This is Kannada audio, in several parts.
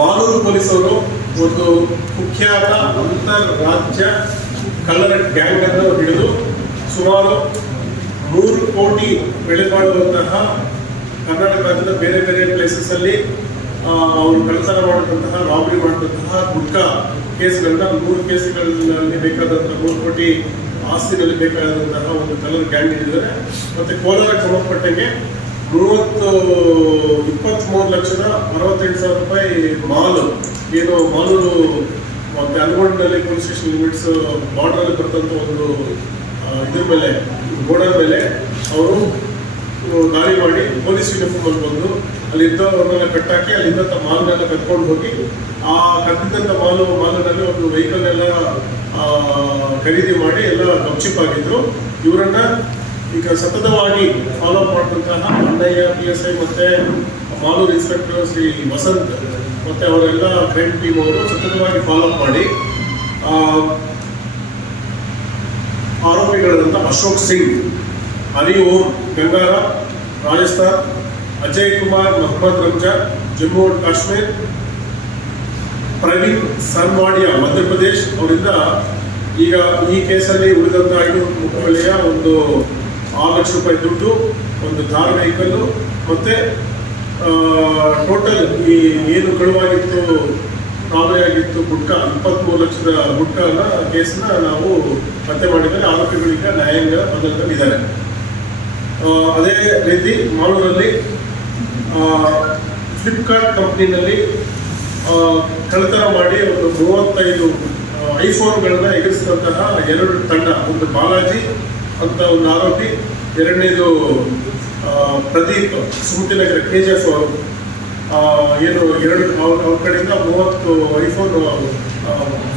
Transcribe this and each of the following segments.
ಮಾಲೂರು ಪೊಲೀಸರು ಒಂದು ಕುಖ್ಯಾತ ರಾಜ್ಯ ಕಳ್ಳರ ಗ್ಯಾಂಗ್ ಅನ್ನು ಹಿಡಿದು ಸುಮಾರು ಮೂರು ಕೋಟಿ ಬೆಳೆ ಮಾಡುವಂತಹ ಕರ್ನಾಟಕ ರಾಜ್ಯದ ಬೇರೆ ಬೇರೆ ಪ್ಲೇಸಸ್ ಅಲ್ಲಿ ಅವರು ಕಳ್ಳತನ ಮಾಡಿದಂತಹ ರಾಬರಿ ಮಾಡಿದಂತಹ ಗುಟ್ಕಾ ಕೇಸ್ಗಳನ್ನ ಮೂರು ಕೇಸ್ಗಳಲ್ಲಿ ಬೇಕಾದಂತಹ ಮೂರು ಕೋಟಿ ಆಸ್ತಿನಲ್ಲಿ ಬೇಕಾದಂತಹ ಒಂದು ಕಲರ್ ಗ್ಯಾಂಗ್ ಹಿಡಿದಿದ್ದಾರೆ. ಮತ್ತೆ ಕೋಲಾರ ಸಂಬಂಧಪಟ್ಟಂಗೆ ಮೂವತ್ತು ಲಕ್ಷದ ಅರವತ್ತೆಂಟು ಸಾವಿರ ರೂಪಾಯಿ ಮಾಲು. ಏನು ಮಾಲೂರು ಅನ್ಗೊಂಡಲ್ಲಿ ಪೊಲೀಸ್ ಸ್ಟೇಷನ್ ಲಿಮಿಟ್ಸ್ ಬಾರ್ಡರ್ ಅಲ್ಲಿ ಬರ್ತಂತ ಒಂದು ಇದ್ರ ಮೇಲೆ ಬೋರ್ಡರ್ ಮೇಲೆ ಅವರು ದಾಳಿ ಮಾಡಿ ಪೊಲೀಸ್ ಯೂನಿಫಾರ್ಮ್ ಅಲ್ಲಿ ಬಂದು ಅಲ್ಲಿ ಅವ್ರನ್ನೆಲ್ಲ ಕಟ್ಟಾಕಿ ತಮ್ಮ ಮಾಲ್ನೆಲ್ಲ ಕಟ್ಕೊಂಡು ಹೋಗಿ ಆ ಕಟ್ಟಿದ್ದಂಥ ಮಾಲು ಮಾಲಿನಲ್ಲಿ ಒಂದು ವೆಹಿಕಲ್ ಎಲ್ಲ ಆ, ಖರೀದಿ ಮಾಡಿ ಎಲ್ಲ ಗಪ್ಚಿಪ್ ಆಗಿದ್ರು. ಇವರನ್ನ ಈಗ ಸತತವಾಗಿ ಫಾಲೋ ಮಾಡಿದಂತಹ ಅಣ್ಣಯ್ಯ ಪಿ ಎಸ್ ಐ ಮತ್ತೆ ಮಾಲೂರು ಇನ್ಸ್ಪೆಕ್ಟರ್ ಶ್ರೀ ವಸಂತ್ ಮತ್ತೆ ಅವರೆಲ್ಲ ಫ್ರೆಂಡ್ ಟೀಮ್ ಅವರು ಸತತವಾಗಿ ಫಾಲೋ ಅಪ್ ಮಾಡಿ ಆರೋಪಿಗಳಾದಂಥ ಅಶೋಕ್ ಸಿಂಗ್ ಹರಿ ಓಂ ಗಂಗಾರ ರಾಜಸ್ಥಾನ್, ಅಜಯ್ ಕುಮಾರ್, ಮೊಹಮ್ಮದ್ ರಂಜಾನ್, ಜಮ್ಮು ಅಂಡ್ ಕಾಶ್ಮೀರ್, ಪ್ರವೀಣ್ ಸರ್ವಾಡಿಯಾ ಮಧ್ಯಪ್ರದೇಶ್ ಅವರಿಂದ ಈಗ ಈ ಕೇಸಲ್ಲಿ ಉಳಿದಂಥ ಐನೂರು ಮುಖಬೆಲೆಯ ಒಂದು ಆರು ಲಕ್ಷ ರೂಪಾಯಿ ದುಡ್ಡು, ಒಂದು ಕಾರ್ ವೆಹಿಕಲ್ಲು ಮತ್ತೆ ಟೋಟಲ್ ಕಳುವಾಗಿತ್ತು ಆಗಿತ್ತು ಗುಟ್ಕ ಇಪ್ಪತ್ಮೂರು ಲಕ್ಷದ ಗುಟ್ಕನ ಕೇಸನ್ನ ನಾವು ಪತ್ತೆ ಮಾಡಿದರೆ ಆರೋಪಿಗಳಿಗೆ ನ್ಯಾಯಾಂಗ ಬಂಧನದಲ್ಲಿದ್ದಾರೆ ಅದೇ ರೀತಿ ಮಾಲೂರಲ್ಲಿ ಫ್ಲಿಪ್ಕಾರ್ಟ್ ಕಂಪ್ನಿನಲ್ಲಿ ಆ, ಕಳ್ಳತನ ಮಾಡಿ ಒಂದು ಮೂವತ್ತೈದು ಐಫೋನ್ಗಳನ್ನ ಎಗರಿಸಿದಂತಹ ಎರಡು ತಂಡ ಒಂದು ಬಾಲಾಜಿ ಅಂತ ಒಂದು ಆರೋಪಿ ಎರಡನೇದು Pradeep Sumathinagar K G F ಏನು ಎರಡು ಅವ್ರ ಅವ್ರ ಕಡೆಯಿಂದ ಮೂವತ್ತು ಐಫೋನ್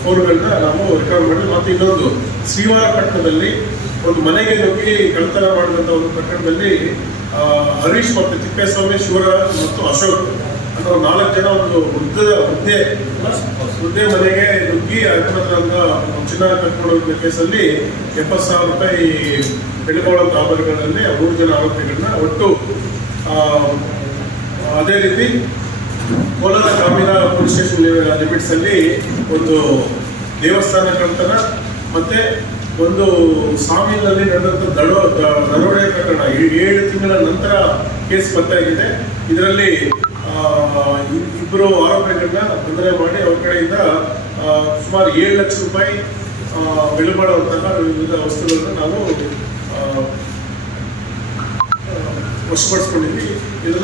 ಫೋನ್ಗಳನ್ನ ನಾವು ರಿಕವರ್ ಮಾಡಿ ಮತ್ತು ಇನ್ನೊಂದು ಶ್ರೀವಾರಪಟ್ಟಣದಲ್ಲಿ ಒಂದು ಮನೆಗೆ ನುಗ್ಗಿ ಕಳ್ತನ ಮಾಡಿದಂಥ ಒಂದು ಪ್ರಕರಣದಲ್ಲಿ ಹರೀಶ್ ಮತ್ತು ತಿಪ್ಪೇಸ್ವಾಮಿ, ಶಿವರಾಜ್ ಮತ್ತು ಅಶೋಕ್ ಅನ್ನೋ ನಾಲ್ಕು ಜನ ಒಂದು ವೃದ್ಧ ವೃದ್ಧೆ ವೃದ್ಧೆ ಮನೆಗೆ ನುಗ್ಗಿ ಹತ್ತೊಂಬತ್ತರಂಗ ಚಿನ್ನ ಕಟ್ಕೊಂಡು ಕೇಸಲ್ಲಿ ಎಪ್ಪತ್ತು ಸಾವಿರ ರೂಪಾಯಿ ಬೆಲೆ ಆಭರಣಗಳಲ್ಲಿ ಮೂರು ಜನ ಆರೋಪಿಗಳನ್ನ ಒಟ್ಟು ಅದೇ ರೀತಿ ಕೋಲಾರ ಗ್ರಾಮೀಣ ಪೊಲೀಸ್ ಸ್ಟೇಷನ್ ಲಿಮಿಟ್ಸ್ ಅಲ್ಲಿ ಒಂದು ದೇವಸ್ಥಾನ ಕಳ್ತನ ಮತ್ತೆ ಒಂದು ಸಾಮಿಲ್ನಲ್ಲಿ ನಡೆದಂಥ ದಡೋ ದರೋಡೆ ಪ್ರಕರಣ. ಏಳು ತಿಂಗಳ ನಂತರ ಕೇಸ್ ಪತ್ತೆಯಾಗಿದೆ ಇದರಲ್ಲಿ ಇಬ್ಬರು ಆರೋಪಿಗಳನ್ನ ತೊಂದರೆ ಮಾಡಿ ಅವ್ರ ಕಡೆಯಿಂದ ಸುಮಾರು ಏಳು ಲಕ್ಷ ರೂಪಾಯಿ ಬೆಳೆ ಮಾಡುವಂತಹ ವಿವಿಧ ವಸ್ತುಗಳನ್ನು ನಾವು ವಶಪಡಿಸ್ಕೊಂಡಿದ್ವಿ. ಇದನ್ನ